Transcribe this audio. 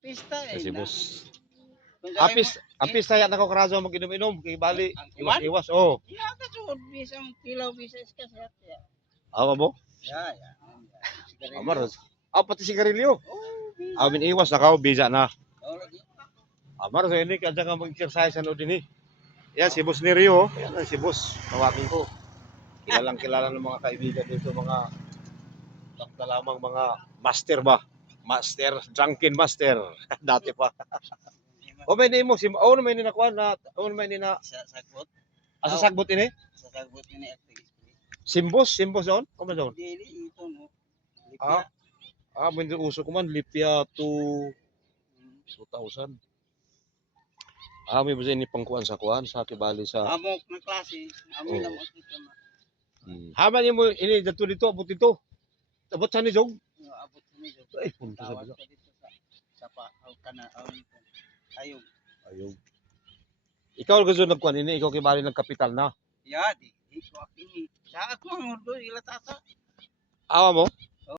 Pista Kasi na. boss. Kung sa Apis saya na ko karazo mag-inom-inom kay bali ang iwas-iwas. Oh. ya ka sud bisang kilaw bisas ka sa ya. Awa mo? Ya. Amar. Pati sigarilyo. Oh, bisa. Amin iwas na kao bisa na. Oh, lagi. Amar so ini kadya ka mag-exercise ano din eh. Yan si Boss ni Rio. Yan si Boss. Tawagin ko. Kilalang kilala ng mga kaibigan dito mga takta lamang mga master ba? Master, drunken master. Dati pa. O may nimo si o may ni nakuha na o may ni na Sa sagbot. asa sagbot ini? Sa sagbot ini activist. Simbos on? O man zon? Dili ito no. Ah, may uso ko man Lipia to 2000. May ba ni pangkuan sa kuan sa tibali sa Amok na klase. Amo Oh. na mo kita ma. Haman mo ini dito dito abot dito. Abot sa ni jog. Abot ni jo. Ay punta sa Tawag bila. ka dito sa pa kana ayog. Ayun. Ikaw gusto nagkuan ini, ikaw kay bali ng kapital na. Ya di. Iko akini. Sa ako mo do ila tata. Awa mo?